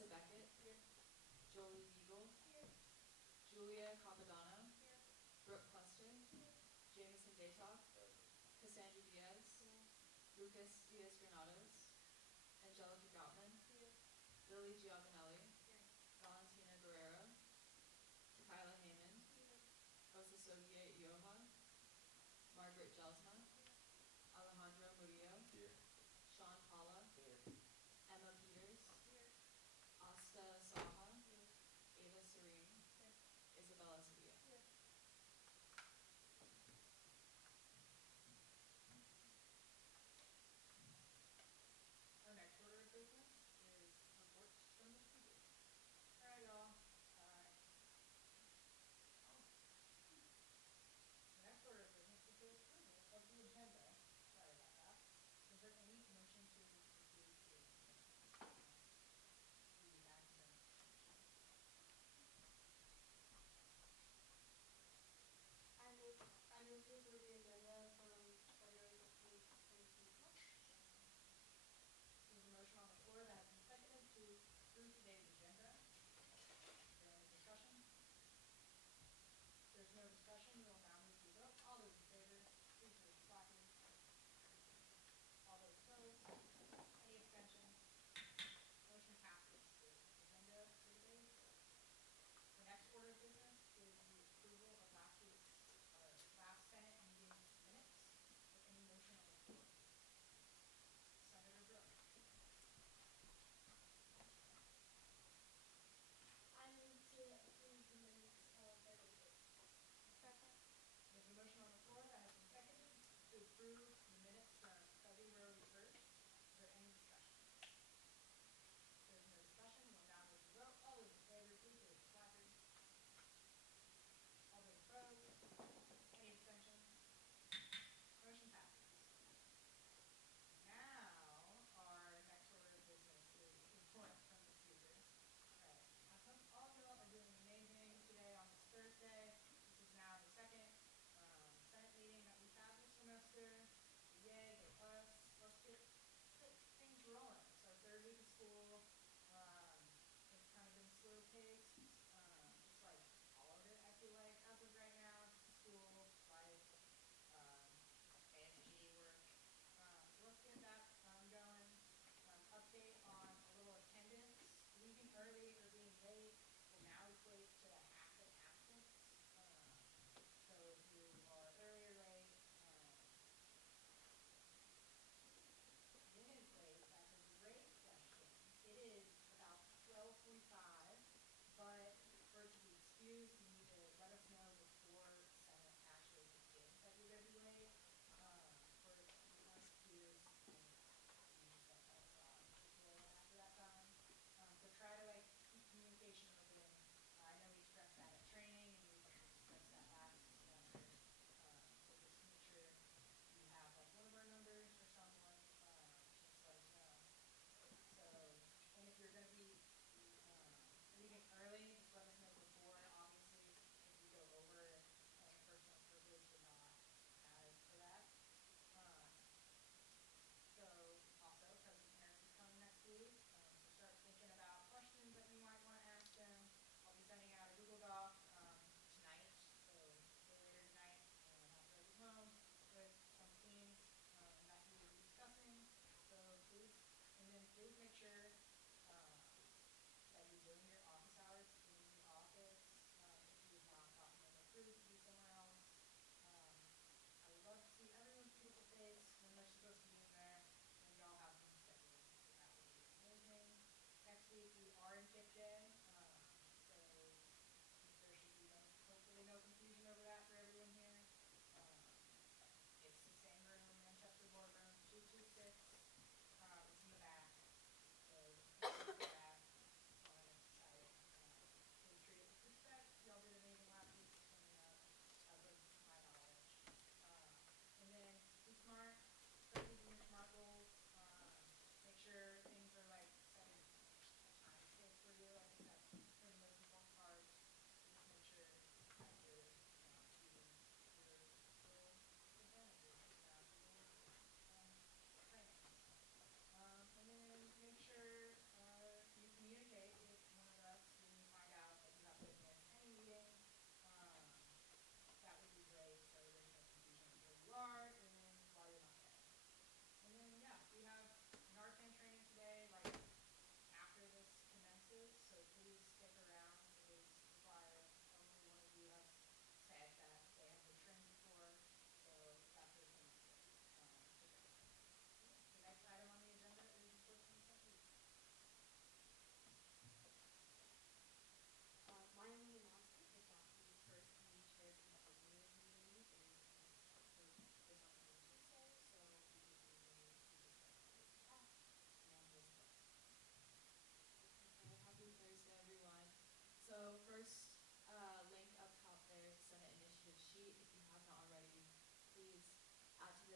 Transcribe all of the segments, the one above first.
Lisa Beckett. Here. Jolie Beagle. Here. Julia Capodanno. Here. Brooke Cluster. Here. Jameson Daytalk. Cassandra Diaz. Here. Lucas Diaz Granados. Angelica Goutman. Here. Lily Giovanelli. Here. Valentina Guerrero. Kyla Heyman. Here. Osasogie Ioha. Margaret Jeltma. Here. Alejandro Murillo. Here. Sean Paula. Here. Emma Peters. Here. Asta Saha. Here. Ava Serene. Here. Isabella Sevilla. Here. Our next order of business is reports from the students. All right, y'all.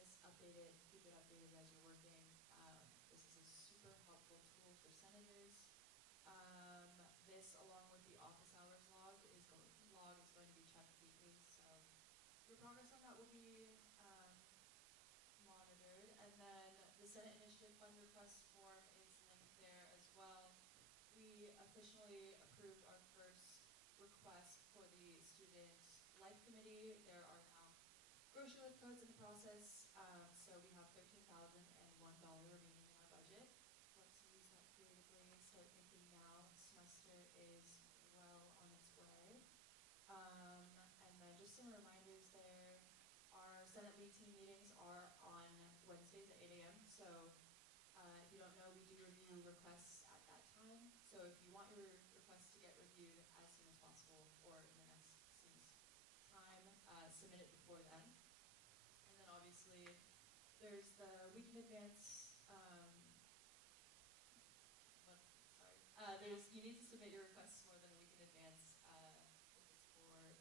this updated and keep it updated as you're working. This is a super helpful tool for senators. This, along with the office hours log, is going to be checked weekly. So your progress on that will be monitored. And then the Senate Initiative Fund Request form is linked there as well. We officially approved our first request for the Student Life Committee. There are now grocery lift codes in the process, so we have $13,001 remaining in our budget. Let's use that creatively. Start thinking now. Semester is well on its way. And then just some reminders there. Our Senate Lead Team meetings are on Wednesdays at 8 a.m. So if you don't know, we do review requests at that time. So if you want your request to get reviewed as soon as possible or in the next soonest time, submit it before then. And then obviously there's the week in advance. You need to submit your requests more than a week in advance if it's for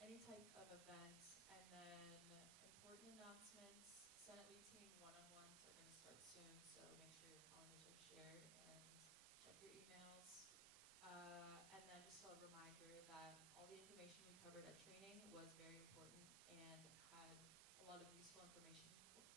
any type of event. And then important announcements. Senate Lead Team one-on-ones are going to start soon, so make sure your calendars are shared and check your emails. And then just a reminder that all the information we covered at training was very important and had a lot of useful information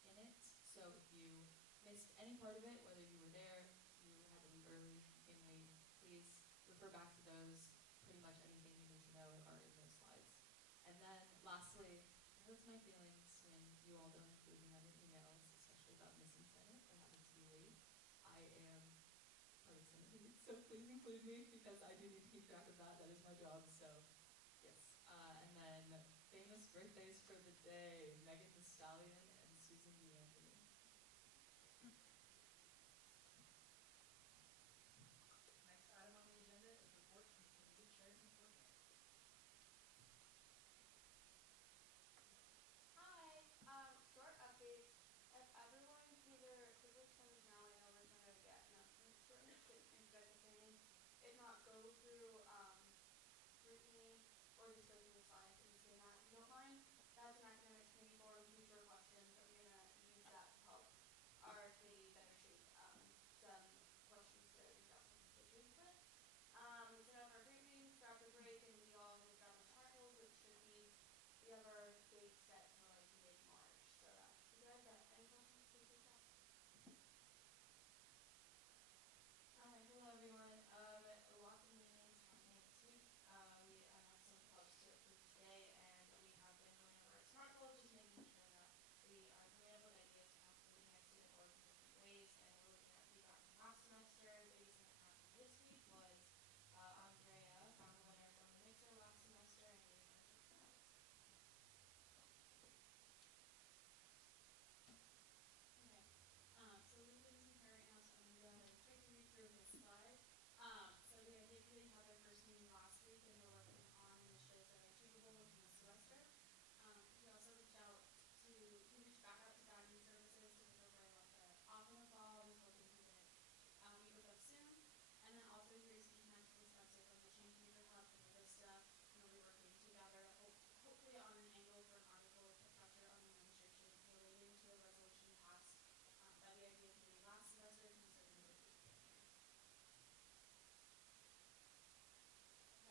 in it. So if you missed any part of it, whether you were there, you had to leave early, came late, please refer back to those. Pretty much anything you need to know are in those slides. And then lastly, it hurts my feelings when you all don't include me on your emails, especially about missing Senate or having to be late. I am part of Senate Lead, so please include me because I do need to keep track of that. That is my job, so yes. And then famous birthdays for the day, Megan Thee Stallion and Susan B. Anthony. Next item on the agenda is reports from committee chairs and coordinators. Hi, short updates. If everyone can either quickly send me now, I know we're trying to get announcements for inside the training. If not, go through GroupMe or just go through the slides and scan that if you don't mind. That's an academics committee forum, future questions, and we're going to use that to help our committee better shape some questions to reach out to constituents with. We set up our great meetings for after break, and we all just got much articles, which should be, we have our date set for like mid-March, so that should be good. But any questions, please reach out. Hi, hello everyone. Lots of meetings happening this week. We have some clubs to approve today, and we have been going over our SMART goals, just making sure that we are coming up with ideas for how to make student org in different ways. And we're looking at feedback from last semester. Biggest thing that happened this week was Andrea found a winner from the mixer last semester and gave her a prize. Okay, so Luke is in here right now, so I'm going to go ahead and quickly read through his slide. So we did really have our first meeting last week, and we're working on initiatives that are achievable within the semester. He also reached back out to guidance services because they're very off in the fall. He's hoping he can meet with us soon. And then also he recently connected with Spencer from the Change Maker Hub from the Vista, and we'll be working together, hopefully on an angle for an article to put pressure on the administration relating to a resolution passed by the idea committee last semester concerning the food pantry.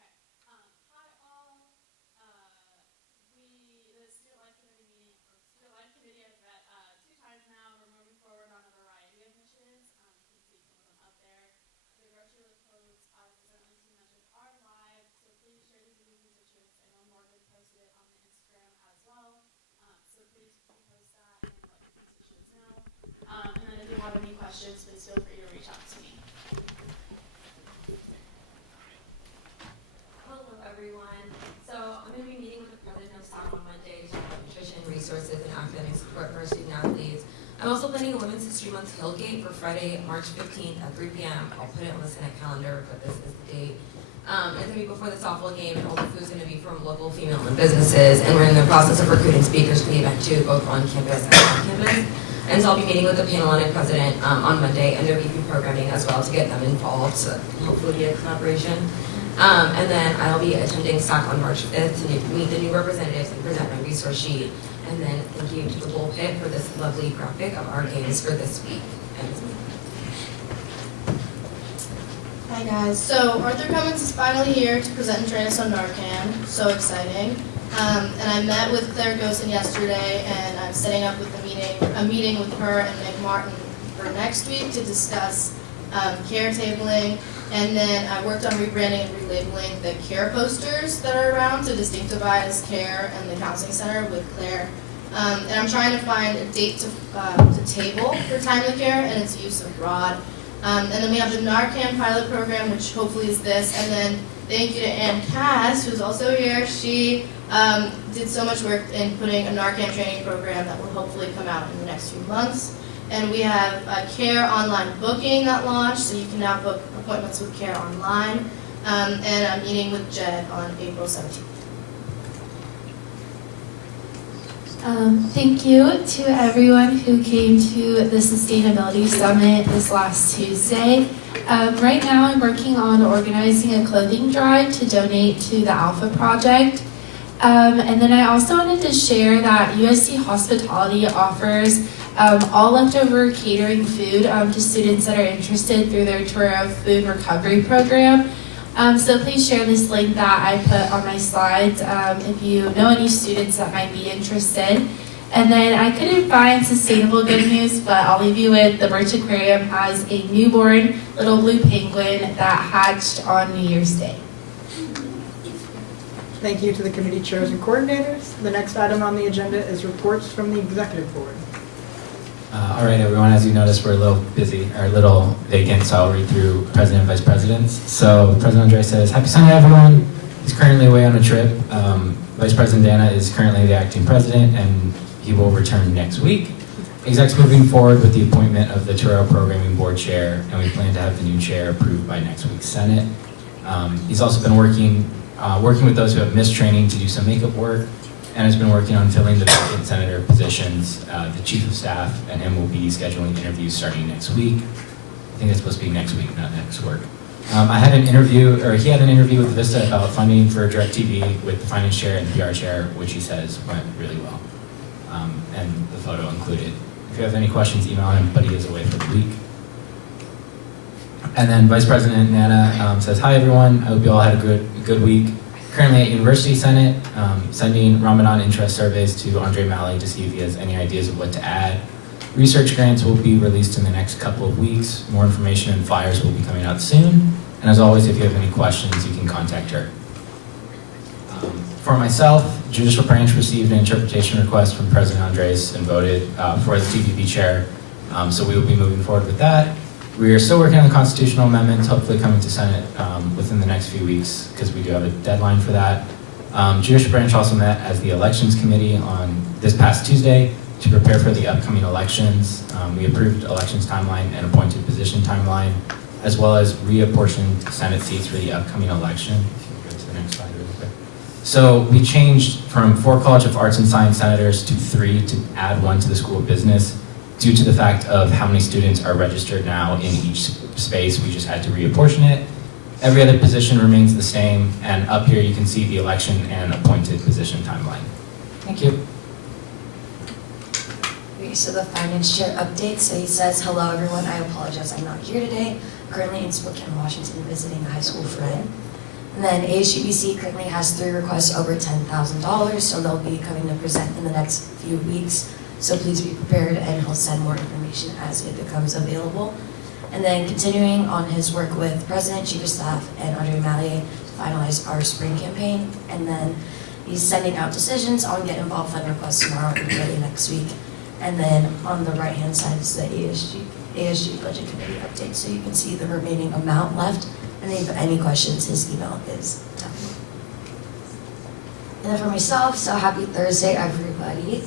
Okay. Hi all. The Student Life Committee has met 2 times now. We're moving forward on a variety of initiatives. You can see some of them up there. The grocery lift codes, as the Senate Lead Team mentioned, are live, so please share these with your constituents. I know Morgan posted it on the Instagram as well, so please repost that and let your constituents know. And then if you have any questions, please feel free to reach out to me. Hello everyone. So I'm going to be meeting with the president of staff on Monday to talk about nutrition, resources, and academic support for our student athletes. I'm also planning a Women's History Month tailgate for Friday, March 15th at 3 p.m. I'll put it on the Senate calendar, but this is the date. It's going to be before the softball game, and all the food is going to be from local female-owned businesses. And we're in the process of recruiting speakers for the event too, both on campus and off campus. And so I'll be meeting with the panel and president on Monday, and their VP programming as well to get them involved, so hopefully get a collaboration. And then I'll be attending SAC on March 5th to meet the new representatives and present my resource sheet. And And then thank you to the Bullpit for this lovely graphic of our games for this week. Hi guys, so Arthur Cummins is finally here to present and train us on Narcan, so exciting. And I met with Claire Gosen yesterday, and I'm setting up with a meeting with her and Nick Martin for next week to discuss care tabling. And then I worked on rebranding and relabeling the care posters that are around to distinctivize care and the counseling center with Claire. And I'm trying to find a date to table for timely care and its use of ROD. And then we have the Narcan pilot program, which hopefully is this. And then thank you to Ann Cass, who's also here. She did so much work in putting a Narcan training program that will hopefully come out in the next few months. And we have a care online booking that launched, so you can now book appointments with care online. And I'm meeting with Jed on April 17th. Thank you to everyone who came to the Sustainability Summit this last Tuesday. Right now I'm working on organizing a clothing drive to donate to the Alpha Project. And then I also wanted to share that USC Hospitality offers all leftover catering food to students that are interested through their Tour of Food Recovery program. So please share this link that I put on my slides if you know any students that might be interested. And then I couldn't find sustainable good news, but I'll leave you with the Birch Aquarium has a newborn little blue penguin that hatched on New Year's Day. Thank you to the committee chairs and coordinators. The next item on the agenda is reports from the executive board. All right, everyone, as you noticed, we're a little busy, or a little vacant, so I'll read through President and Vice Presidents. So President Andre says, happy Sunday, everyone. He's currently away on a trip. Vice President Dana is currently the acting president, and he will return next week. Exec's moving forward with the appointment of the Terrell Programming Board Chair, and we plan to have the new chair approved by next week's Senate. He's also been working with those who have missed training to do some makeup work, and has been working on filling the vacant senator positions. The chief of staff and him will be scheduling interviews starting next week. I think it's supposed to be next week, not next work. He had an interview with Vista about funding for DirecTV with the finance chair and PR chair, which he says went really well, and the photo included. If you have any questions, email him, but he is away for the week. And then Vice President Nana says, hi everyone, I hope you all had a good week. Currently at University Senate, sending Ramadan interest surveys to Andre Malley to see if he has any ideas of what to add. Research grants will be released in the next couple of weeks. More information and flyers will be coming out soon. And as always, if you have any questions, you can contact her. For myself, Judicial Branch received an interpretation request from President Andres and voted for the TVP chair. So we will be moving forward with that. We are still working on the constitutional amendments, hopefully coming to Senate within the next few weeks, because we do have a deadline for that. Judicial Branch also met as the Elections Committee on this past Tuesday to prepare for the upcoming elections. We approved elections timeline and appointed position timeline, as well as reapportioned Senate seats for the upcoming election. Go to the next slide really quick. So we changed from 4 College of Arts and Science senators to 3 to add 1 to the School of Business. Due to the fact of how many students are registered now in each space, we just had to reapportion it. Every other position remains the same, and up here you can see the election and appointed position timeline. Thank you. Okay, so the finance chair update. So he says, hello everyone, I apologize I'm not here today. Currently in Spokane, Washington, visiting a high school friend. And then ASGBC currently has 3 requests over $10,000, so they'll be coming to present in the next few weeks. So please be prepared, and he'll send more information as it becomes available. And then continuing on his work with President, Chief of Staff, and Andre Malley to finalize our spring campaign. And then he's sending out decisions on Get Involved fund requests tomorrow and early next week. And then on the right-hand side is the ASG Budget Committee update, so you can see the remaining amount left. And if you have any questions, his email is down. And then for myself, so happy Thursday, everybody.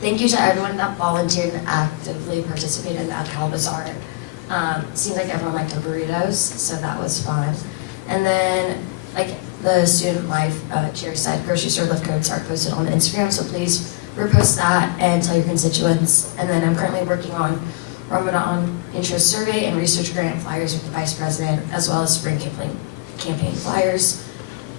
Thank you to everyone that volunteered and actively participated in the Alcohol Bazaar. Seemed like everyone liked the burritos, so that was fun. And then, like the student life chair said, grocery store lift codes are posted on Instagram, so please repost that and tell your constituents. And then I'm currently working on Ramadan interest survey and research grant flyers with the Vice President, as well as spring campaign flyers.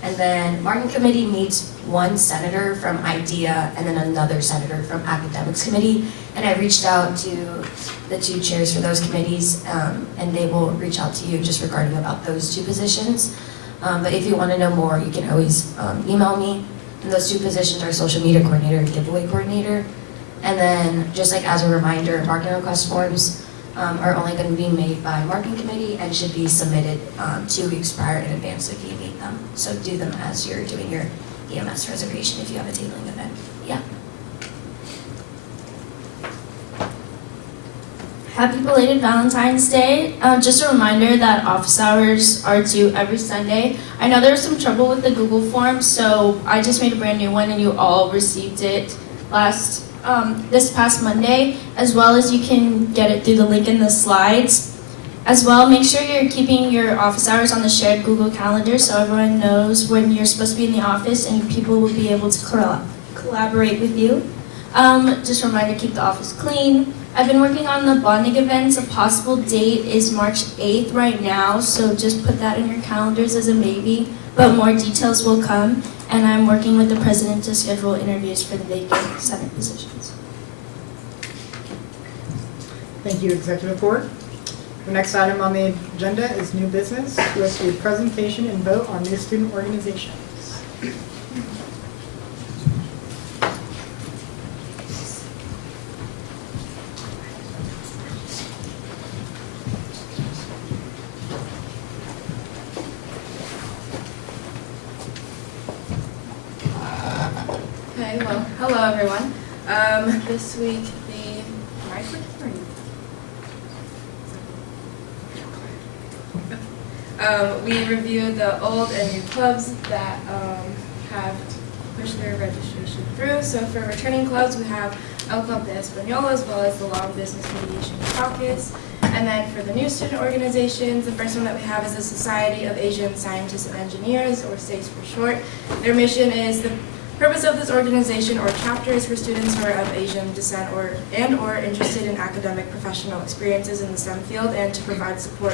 And then marketing committee meets one senator from IDEA and then another senator from academics committee. And I reached out to the two chairs for those committees, and they will reach out to you just regarding about those two positions. But if you want to know more, you can always email me. And those two positions are social media coordinator and giveaway coordinator. And then just like as a reminder, marketing request forms are only going to be made by marketing committee and should be submitted 2 weeks prior in advance if you need them. So do them as you're doing your EMS reservation if you have a tabling event. Yeah. Happy belated Valentine's Day. Just a reminder that office hours are due every Sunday. I know there was some trouble with the Google form, so I just made a brand new one and you all received it this past Monday, as well as you can get it through the link in the slides. As well, make sure you're keeping your office hours on the shared Google Calendar so everyone knows when you're supposed to be in the office and people will be able to collaborate with you. Just a reminder, keep the office clean. I've been working on the bonding events. A possible date is March 8th right now, so just put that in your calendars as a maybe, but more details will come. And I'm working with the president to schedule interviews for the vacant Senate positions. Thank you, Executive Board. The next item on the agenda is new business, USD presentation and vote on new student organizations. Okay, well, hello everyone. This week we reviewed the old and new clubs that have pushed their registration through. So for returning clubs, we have El Club de Español as well as the Law and Business Mediation Caucus. And then for the new student organizations, the first one that we have is the Society of Asian Scientists and Engineers, or SACE for short. Their mission is the purpose of this organization or chapter is for students who are of Asian descent or interested in academic professional experiences in the STEM field and to provide support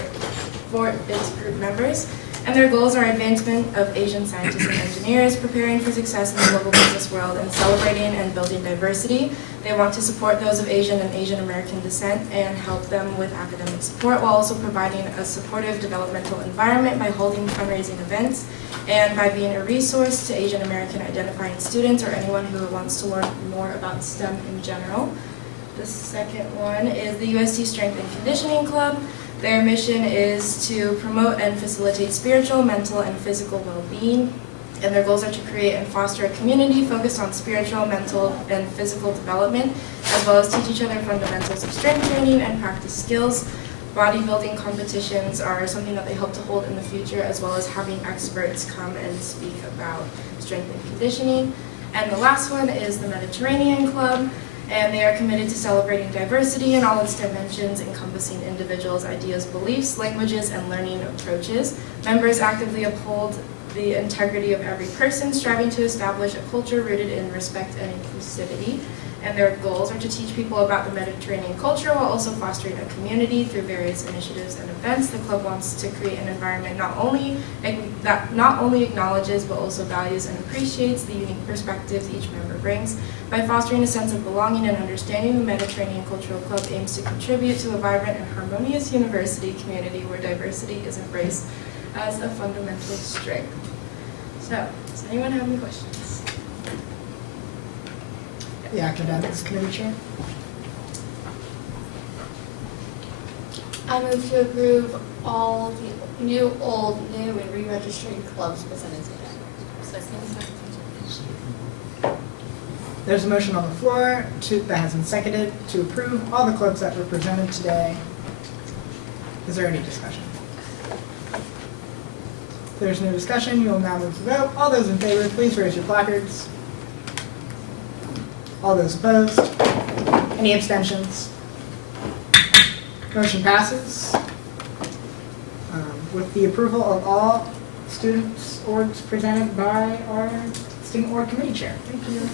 for its group members. And their goals are advancement of Asian scientists and engineers, preparing for success in the global business world, and celebrating and building diversity. They want to support those of Asian and Asian American descent and help them with academic support while also providing a supportive developmental environment by holding fundraising events and by being a resource to Asian American identifying students or anyone who wants to learn more about STEM in general. The second one is the UST Strength and Conditioning Club. Their mission is to promote and facilitate spiritual, mental, and physical well-being. And their goals are to create and foster a community focused on spiritual, mental, and physical development, as well as teach each other fundamentals of strength training and practice skills. Bodybuilding competitions are something that they hope to hold in the future, as well as having experts come and speak about strength and conditioning. And the last one is the Mediterranean Club, and they are committed to celebrating diversity in all its dimensions, encompassing individuals' ideas, beliefs, languages, and learning approaches. Members actively uphold the integrity of every person, striving to establish a culture rooted in respect and inclusivity. And their goals are to teach people about the Mediterranean culture while also fostering a community through various initiatives and events. The club wants to create an environment that not only acknowledges but also values and appreciates the unique perspectives each member brings. By fostering a sense of belonging and understanding, the Mediterranean Cultural Club aims to contribute to a vibrant and harmonious university community where diversity is embraced as a fundamental strength. So, does anyone have any questions? The Academics Committee Chair. I move to approve all the new, old, new, and re-registering clubs presented today. There's a motion on the floor that has been seconded to approve all the clubs that were presented today. Is there any discussion? If there's no discussion, we will now move to vote. All those in favor, please raise your placards. All those opposed? Any abstentions? Motion passes. With the approval of all students' orgs presented by our student org committee chair. Thank you.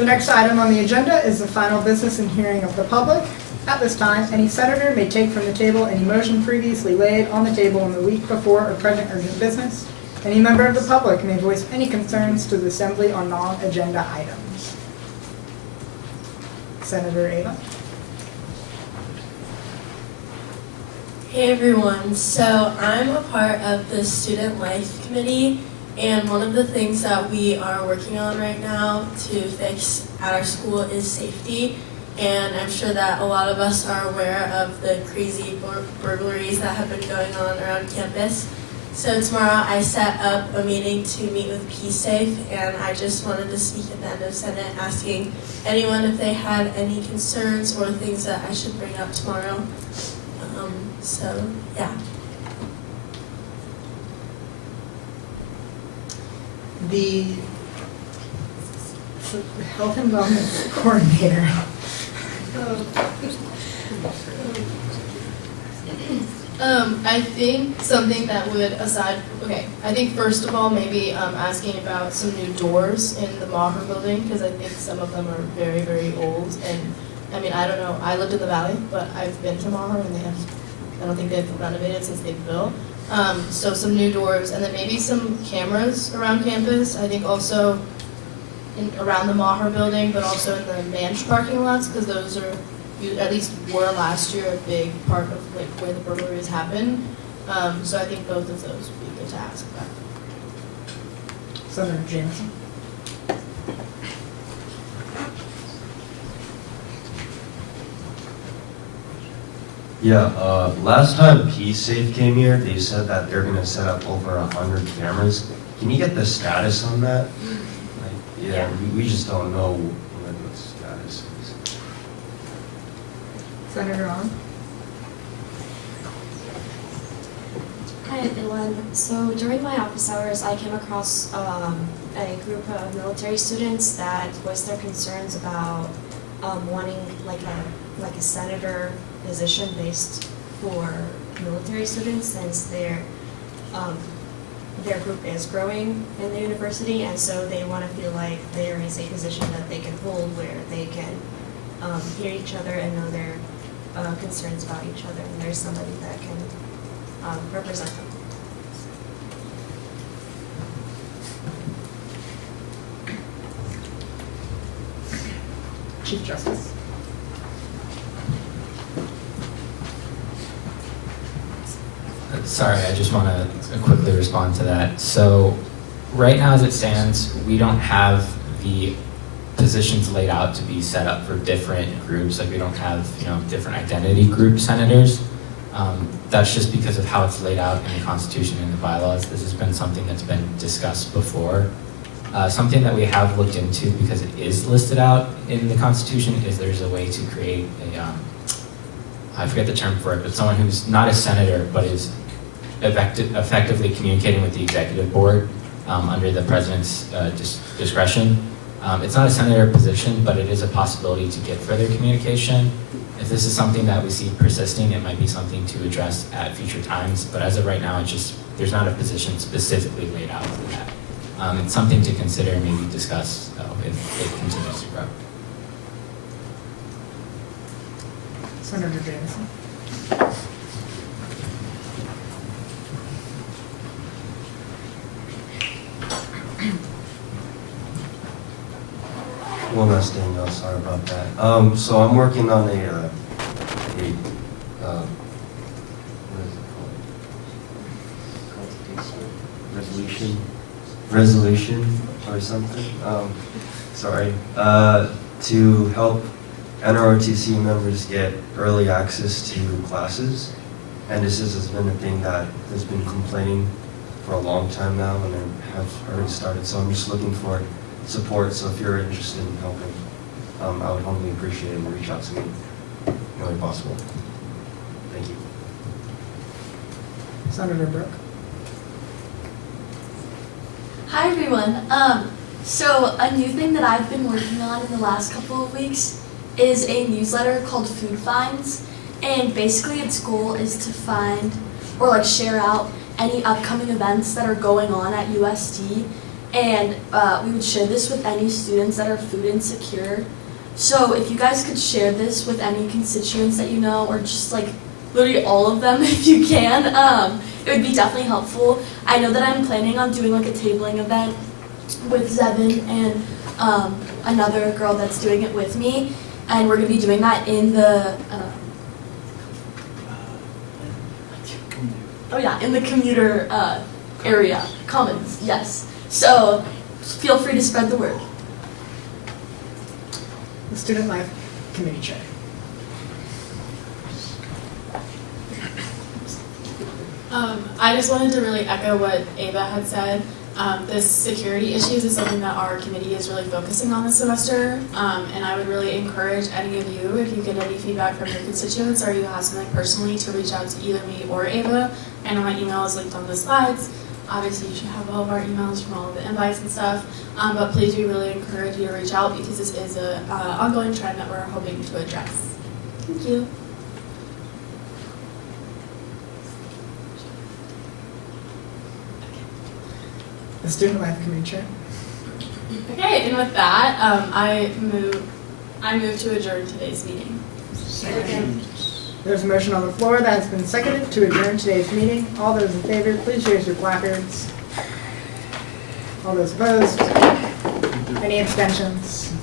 The next item on the agenda is the final business and hearing of the public. At this time, any senator may take from the table any motion previously laid on the table in the week before or present urgent business. Any member of the public may voice any concerns to the assembly on non-agenda items. Senator Ava. Hey everyone, so I'm a part of the Student Life Committee, and one of the things that we are working on right now to fix at our school is safety. And I'm sure that a lot of us are aware of the crazy burglaries that have been going on around campus. So tomorrow I set up a meeting to meet with PSAFE, and I just wanted to speak at the end of Senate asking anyone if they had any concerns or things that I should bring up tomorrow. So, yeah. The Health and Wellness Coordinator. I think something that would, I think first of all, maybe asking about some new doors in the Maher building, because I think some of them are very, very old. And I mean, I don't know, I lived in the Valley, but I've been to Maher and I don't think they've renovated since they've built. So some new doors, and then maybe some cameras around campus. I think also around the Maher building, but also in the Manch parking lots, because those are, at least were last year, a big part of like where the burglaries happen. So I think both of those would be good to ask about. Senator Jameson. Yeah, last time PSAFE came here, they said that they're gonna set up over 100 cameras. Can you get the status on that? We just don't know what the status is. Senator On. Hi everyone. So during my office hours, I came across a group of military students that voiced their concerns about wanting like a senator position based for military students, since their group is growing in the university, and so they want to feel like there is a position that they can hold where they can hear each other and know their concerns about each other, and there's somebody that can represent them. Chief Justice. Sorry, I just want to quickly respond to that. So right now as it stands, we don't have the positions laid out to be set up for different groups. Like we don't have, different identity group senators. That's just because of how it's laid out in the Constitution and the bylaws. This has been something that's been discussed before. Something that we have looked into, because it is listed out in the Constitution, is there's a way to create a, I forget the term for it, but someone who's not a senator but is effectively communicating with the executive board under the president's discretion. It's not a senator position, but it is a possibility to get further communication. If this is something that we see persisting, it might be something to address at future times, but as of right now, there's not a position specifically laid out for that. It's something to consider and maybe discuss if it continues to grow. Senator Jameson. One last thing, sorry about that. So I'm working on what is it called? Resolution or something. Sorry. To help NROTC members get early access to classes, and this has been a thing that has been complaining for a long time now, and I have already started. So I'm just looking for support. So if you're interested in helping, I would humbly appreciate it, and reach out to me whenever possible. Thank you. Senator Brooke. Hi everyone. So a new thing that I've been working on in the last couple of weeks is a newsletter called Food Finds, and basically its goal is to find or share out any upcoming events that are going on at USD and we would share this with any students that are food insecure. So if you guys could share this with any constituents that you know, or just like literally all of them if you can, it would be definitely helpful. I know that I'm planning on doing like a tabling event with Zevin and another girl that's doing it with me, and we're going to be doing that in the in the commuter area, Commons, yes. So feel free to spread the word. The Student Life Committee Chair. I just wanted to really echo what Ava had said. This security issues is something that our committee is really focusing on this semester, and I would really encourage any of you, if you get any feedback from your constituents or you have something personally, to reach out to either me or Ava. I know my email is linked on the slides. Obviously, you should have all of our emails from all of the invites and stuff, but please, we really encourage you to reach out because this is an ongoing trend that we're hoping to address. Thank you. The Student Life Committee Chair. Okay, and with that, I move to adjourn today's meeting. Second. There's a motion on the floor that has been seconded to adjourn today's meeting. All those in favor, please raise your placards. All those opposed? Any abstentions?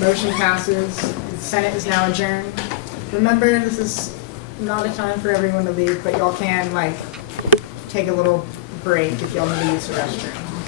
Motion passes. The Senate is now adjourned. Remember, this is not a time for everyone to leave, but y'all can, like, take a little break if y'all need to use the restroom.